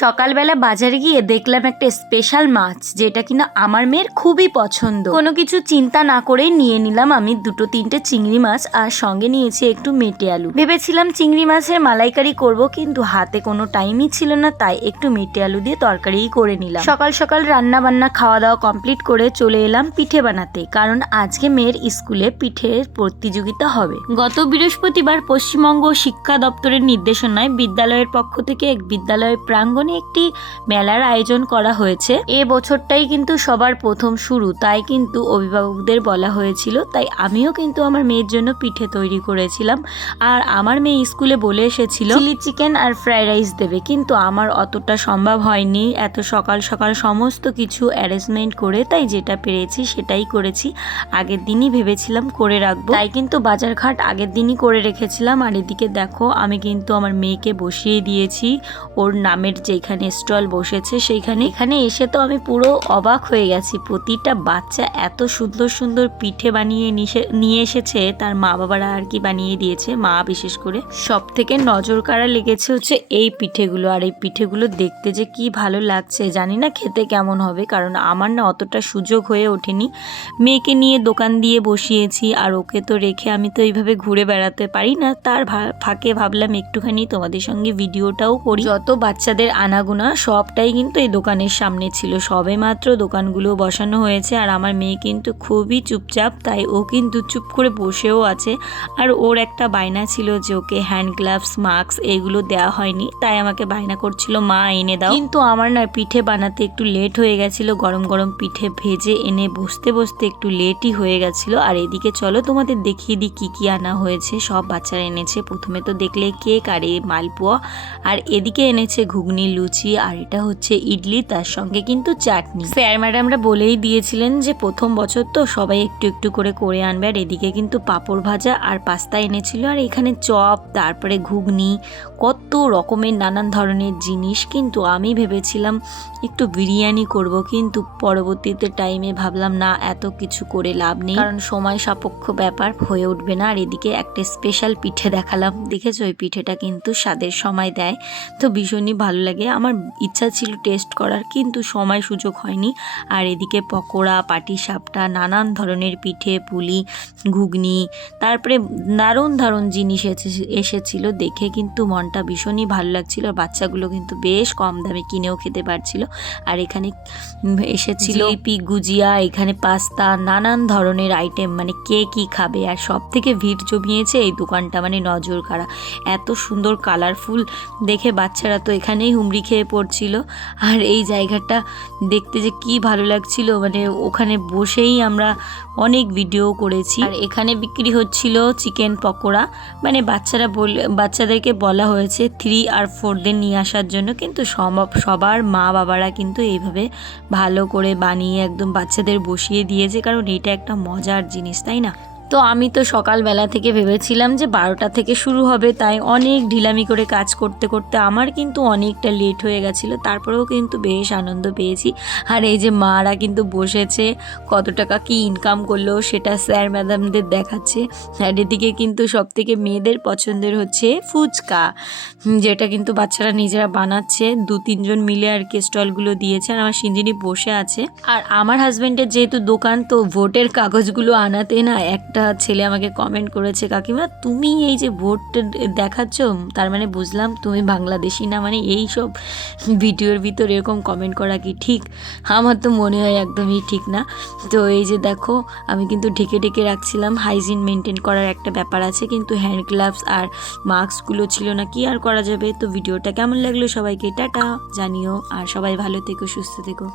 সকালবেলা বাজারে গিয়ে দেখলাম একটা স্পেশাল মাছ, যেটা কিনা আমার মেয়ের খুবই পছন্দ। কোনো কিছু চিন্তা না করেই নিয়ে নিলাম আমি 2-3টে চিংড়ি মাছ, আর সঙ্গে নিয়েছি একটু মেটে আলু। ভেবেছিলাম চিংড়ি মাছের মালাইকারি করব, কিন্তু হাতে কোনো টাইমই ছিল না, তাই একটু মেটে আলু দিয়ে তরকারিই করে নিলাম। সকাল সকাল রান্না বান্না খাওয়া দাওয়া কমপ্লিট করে চলে এলাম পিঠে বানাতে, কারণ আজকে মেয়ের স্কুলে পিঠের প্রতিযোগিতা হবে। গত বৃহস্পতিবার পশ্চিমবঙ্গ শিক্ষা দপ্তরের নির্দেশনায় বিদ্যালয়ের পক্ষ থেকে এক বিদ্যালয়ের প্রাঙ্গণে একটি মেলার আয়োজন করা হয়েছে। এ বছরটাই কিন্তু সবার প্রথম শুরু, তাই কিন্তু অভিভাবকদের বলা হয়েছিল, তাই আমিও কিন্তু আমার মেয়ের জন্য পিঠে তৈরি করেছিলাম। আর আমার মেয়ে স্কুলে বলে এসেছিল চিলি চিকেন আর ফ্রাইড রাইস দেবে, কিন্তু আমার অতটা সম্ভব হয়নি এত সকাল সকাল সমস্ত কিছু অ্যারেঞ্জমেন্ট করে, তাই যেটা পেরেছি সেটাই করেছি। আগের দিনই ভেবেছিলাম করে রাখবো, তাই কিন্তু বাজারঘাট আগের দিনই করে রেখেছিলাম। আর এদিকে দেখো আমি কিন্তু আমার মেয়েকে বসিয়ে দিয়েছি ওর নামের যেখানে স্টল বসেছে সেইখানে। এখানে এসে তো আমি পুরো অবাক হয়ে গেছি, প্রতিটা বাচ্চা এত সুন্দর সুন্দর পিঠে বানিয়ে নিয়ে এসেছে, তার মা বাবারা আর কি বানিয়ে দিয়েছে। মা বিশেষ করে সব থেকে নজর কাড়া লেগেছে হচ্ছে এই পিঠেগুলো। আর এই পিঠেগুলো দেখতে যে কি ভালো লাগছে, জানি না খেতে কেমন হবে, কারণ আমার না অতটা সুযোগ হয়ে ওঠেনি। মেয়েকে নিয়ে দোকান দিয়ে বসিয়েছি, আর ওকে তো রেখে আমি তো এইভাবে ঘুরে বেড়াতে পারি না, তার ফাঁকে ভাবলাম একটুখানি তোমাদের সঙ্গে ভিডিওটাও করি। যত বাচ্চাদের আনাগোনা সবটাই কিন্তু এই দোকানের সামনে ছিল, সবে মাত্র দোকানগুলো বসানো হয়েছে। আর আমার মেয়ে কিন্তু খুবই চুপচাপ, তাই ও কিন্তু চুপ করে বসেও আছে। আর ওর একটা বায়না ছিল যে ওকে হ্যান্ড গ্লাভস মাস্ক এগুলো দেওয়া হয়নি, তাই আমাকে বায়না করছিল মা এনে দাও। কিন্তু আমার না পিঠে বানাতে একটু লেট হয়ে গেছিল, গরম গরম পিঠে ভেজে এনে বসতে বসতে একটু লেটই হয়ে গেছিল। আর এদিকে চলো তোমাদের দেখিয়ে দিই কি কি আনা হয়েছে। সব বাচ্চারা এনেছে, প্রথমে তো দেখলে কেক আর মালপোয়া, আর এদিকে এনেছে ঘুগনি, লুচি, আর এটা হচ্ছে ইডলি, তার সঙ্গে কিন্তু চাটনি। স্যার ম্যাডামরা বলেই দিয়েছিলেন যে প্রথম বছর তো সবাই একটু একটু করে আনবে। আর এদিকে কিন্তু পাঁপড় ভাজা আর পাস্তা এনেছিল, আর এখানে চপ, তারপরে ঘুগনি, কত রকমের নানান ধরনের জিনিস। কিন্তু আমি ভেবেছিলাম একটু বিরিয়ানি করব, কিন্তু পরবর্তীতে টাইমে ভাবলাম না, এত কিছু করে লাভ নেই, কারণ সময় সাপেক্ষ ব্যাপার, হয়ে উঠবে না। আর এদিকে একটা স্পেশাল পিঠে দেখালাম, দেখেছো ওই পিঠেটা কিন্তু স্বাদের সময় দেয়, তো ভীষণই ভালো লাগে। আমার ইচ্ছা ছিল টেস্ট করার, কিন্তু সময় সুযোগ হয়নি। আর এদিকে পকোড়া, পাটিসাপটা, নানান ধরনের পিঠে পুলি, ঘুগনি, তারপরে দারুণ দারুণ জিনিস এসেছিল, দেখে কিন্তু মনটা ভীষণই ভালো লাগছিল। বাচ্চাগুলো কিন্তু বেশ কম দামে কিনেও খেতে পারছিল। আর এখানে এসেছিল জিলিপি, গুজিয়া, এখানে পাস্তা, নানান ধরনের আইটেম, মানে কে কি খাবে। আর সব থেকে ভিড় জমিয়েছে এই দোকানটা, মানে নজর কাড়া, এত সুন্দর কালারফুল দেখে বাচ্চারা তো এখানেই হুমড়ি খেয়ে পড়ছিল। আর এই জায়গাটা দেখতে যে কি ভালো লাগছিল, মানে ওখানে বসেই আমরা অনেক ভিডিও করেছি। আর এখানে বিক্রি হচ্ছিল চিকেন পকোড়া, মানে বাচ্চাদেরকে বলা হয়েছে 3 আর 4দের নিয়ে আসার জন্য, কিন্তু সবার মা বাবারা কিন্তু এইভাবে ভালো করে বানিয়ে একদম বাচ্চাদের বসিয়ে দিয়েছে, কারণ এটা একটা মজার জিনিস, তাই না? তো আমি তো সকালবেলা থেকে ভেবেছিলাম যে 12টা থেকে শুরু হবে, তাই অনেক ঢিলামি করে কাজ করতে করতে আমার কিন্তু অনেকটা লেট হয়ে গেছিলো, তারপরেও কিন্তু বেশ আনন্দ পেয়েছি। আর এই যে মারা কিন্তু বসেছে, কত টাকা কি ইনকাম করলো সেটা স্যার ম্যাডামদের দেখাচ্ছে। আর এদিকে কিন্তু সব থেকে মেয়েদের পছন্দের হচ্ছে ফুচকা, যেটা কিন্তু বাচ্চারা নিজেরা বানাচ্ছে, 2-3 জন মিলে আর কি স্টলগুলো দিয়েছে। আর আমার সিঞ্জিনি বসে আছে। আর আমার হাজব্যান্ডের যেহেতু দোকান, তো ভোটের কাগজগুলো আনাতে না একটা ছেলে আমাকে কমেন্ট করেছে, কাকিমা তুমি এই যে ভোট দেখাচ্ছ, তার মানে বুঝলাম তুমি বাংলাদেশি না, মানে এই সব ভিডিওর ভিতর এরকম কমেন্ট করা কি ঠিক? আমার তো মনে হয় একদমই ঠিক না। তো এই যে দেখো আমি কিন্তু ঢেকে রাখছিলাম, হাইজিন মেনটেন করার একটা ব্যাপার আছে, কিন্তু হ্যান্ড গ্লাভস আর মাস্কগুলো ছিল না, কি আর করা যাবে। তো ভিডিওটা কেমন লাগলো সবাইকে টাটা জানিও, আর সবাই ভালো থেকো, সুস্থ থেকো।